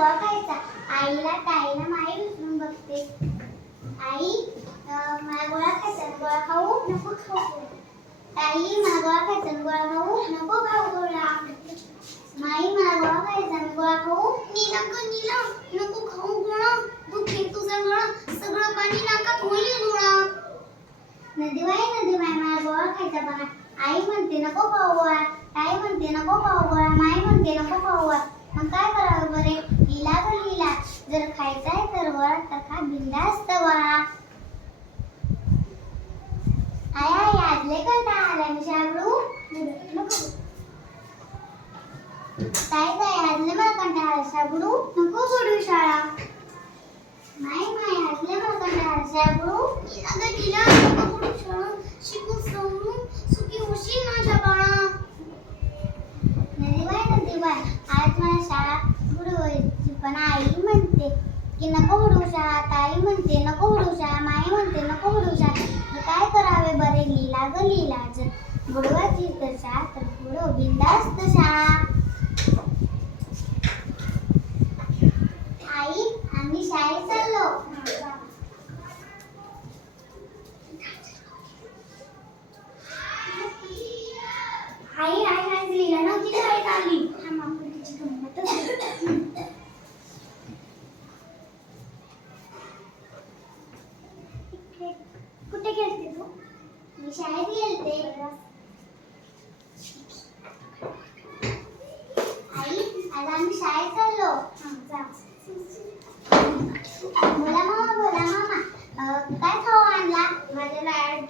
मागोवा खायचा. आईला ताईला माई विसरून बघते. आई मला गोळा खायचा. गोळा खाऊ? नको खाऊ. ताई मला गोळा खायचा. गोळा खाऊ? नको खाऊ गोळा माई मला गोळा खायचा. गोळा खाऊ? नीला ग नीला. नको खाऊ गोळा दुखेल तुझा गोळा सगळं पाणी नाकात होईल गोळा नदीबाई नदीबाई मला गोळा खायचा बघा. आई म्हणते नको खाऊ गोळा ताई म्हणते नको खाऊ गोळा माई म्हणते नको खाऊ गोळा मग काय करावं बरे लिला ग लिला जर खायचा आहे तर गोळा तर खा बिंदास्त गोळा आय आय आजले कंटाळा आला मी शाबडू नको ताई ताई आजले मला कंटाळा आला नको सोडू शाळा. नाही नाही आजले मला कंटाळा आला अगं तिला नको सोडू शाळा. शिकून सवरून सुखी होशील माझ्या बाळा. नदीबाई नदीबाई आज मला शाळा बुडवायची पण आई म्हणते की नको बुडू शाळा. ताई म्हणते नको बुडू शाळा. माई म्हणते नको बुडू शाळा. कुठे गेलते तू? मी शाळेत गेलते.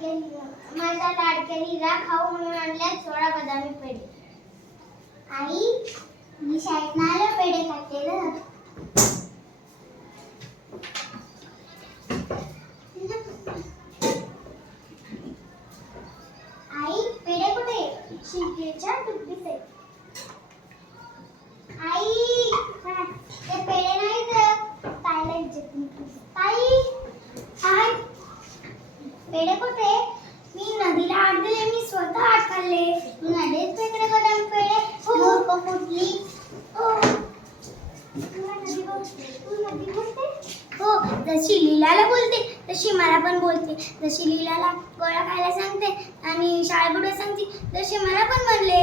माझ्या लाडक्या माझ्या लाडक्या हिरा खाऊ म्हणून आणल्या सोळा बदामी पेढे आई मी शाळेत आलो पेढे खाते ना आई पेढे कुठे? शिंकेच्या टुपीत आहे आई हा, ते पेढे नाही तर ताईला इज्जत नाही. ताई हाय पेढे कुठे? मी नदीला आठ दिले मी स्वतः आठ खाल्ले तू नदीत पेढे. मूर्ख फुटली. हो. बोलते तू नदी बोलते? हो जशी लीलाला बोलते तशी मला पण बोलते. जशी लीलाला गोळा खायला सांगते आणि शाळा बुडवा सांगते तशी मला पण म्हणले.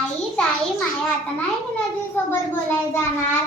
आई ताई माया आता नाही मी नदी सोबत बोलायला जाणार?